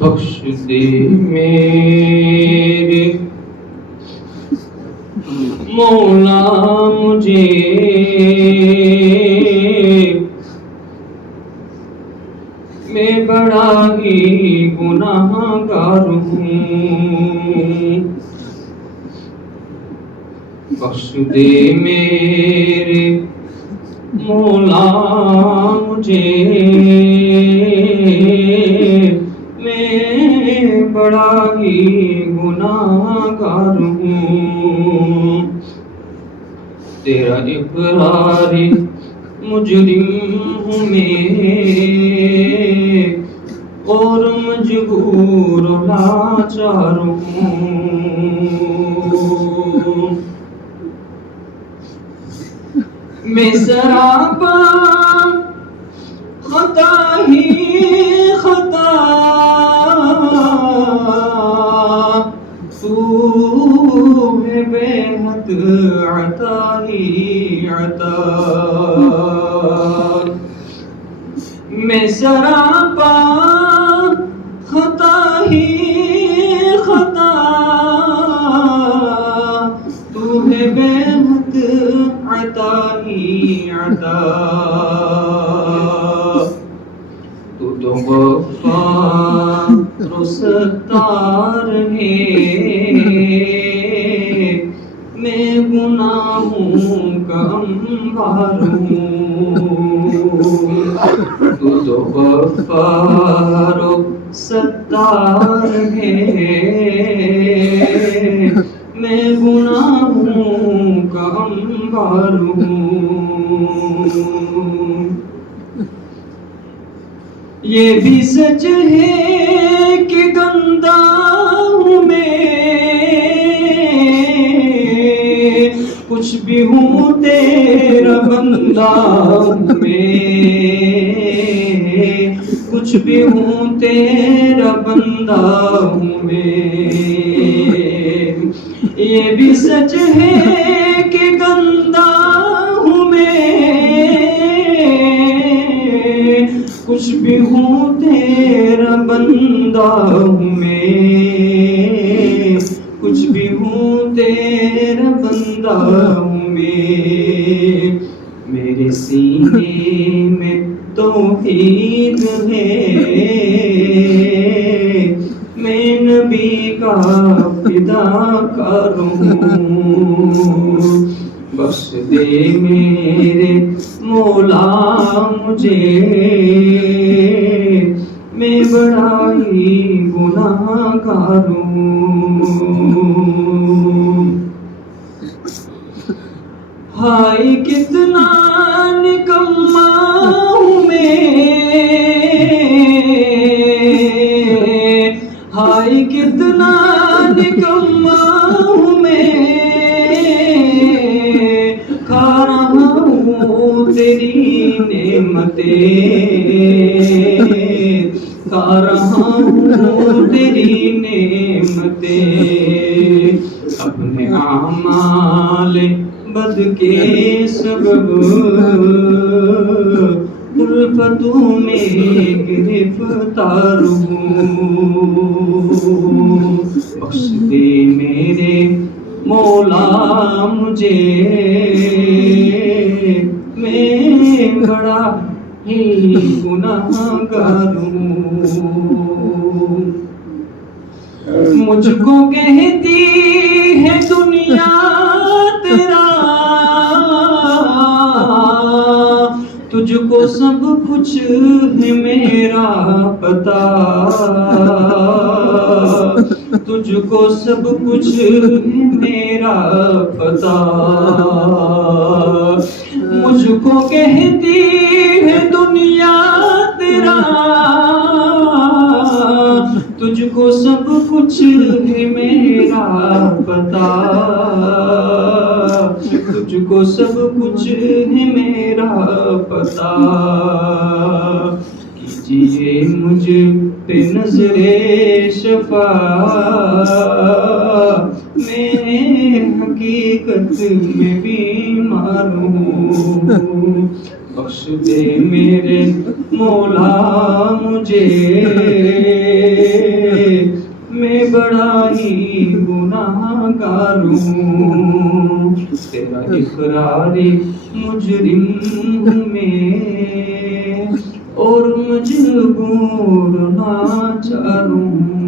बख्श दे मेरे मौला मुझे, मैं बड़ा ही गुनाहगार हूँ। बख्श दे मेरे मौला मुझे, मैं बड़ा ही गुनाहगार हूँ। तेरा इकरारी मुजरिम हूँ मैं, और मजबूर लाचार हूँ। मैं सरापा खता ही खता, तू है बेहद अता ही अता। मैं सरापा खता ही खता, तू है बेहद अता ही अता। तू तो गफ्फार सत्तार है, मैं गुनाहों का अंबार हूँ। तू तो गफ्फार सत्तार है, मैं गुनाहों का अंबार हूँ। ये भी सच है कि गंदा हूँ मैं, कुछ भी हूँ तेरा बंदा हूँ मैं, कुछ भी हूँ तेरा बंदा हूँ मैं। ये भी सच है कि गंदा हूँ मैं, कुछ भी हूँ तेरा बंदा हूँ मैं, कुछ भी हूँ तेरा बंदा हूँ मैं। मेरे सीने में तौहीद है, मैं नबी का फिदाकार हूँ। बख्श दे मेरे मौला मुझे, मैं बड़ा ही गुनाहगार हूँ। हाय कितना निकम्मा हूँ मैं, हाय कितना निकम्मा हूँ मैं, खा रहा हूँ तेरी नेमतें, खा रहा हूँ तेरी नेमतें। अपने आमाल बद के सबब उल्फतों में गिरफ्तार हूँ। बख्श दे मेरे मौला मुझे, मैं बड़ा ही गुनाहगार हूँ। मुझको कहती है दुनिया तेरा, तुझको सब कुछ है मेरा पता, तुझको सब कुछ है मेरा पता। मुझको कहती है दुनिया तेरा, तुझको सब कुछ है मेरा पता, तुझको सब कुछ है मेरा पता। कीजिए मुझ पे नजरे शफा, मैं हकीकत में बीमार हूँ। बख्श दे मेरे मौला मुझे, तेरा ही गुनाहगार हूँ, तेरा इकरारी मुजरिम हूँ मैं और मजबूर नाचार हूँ।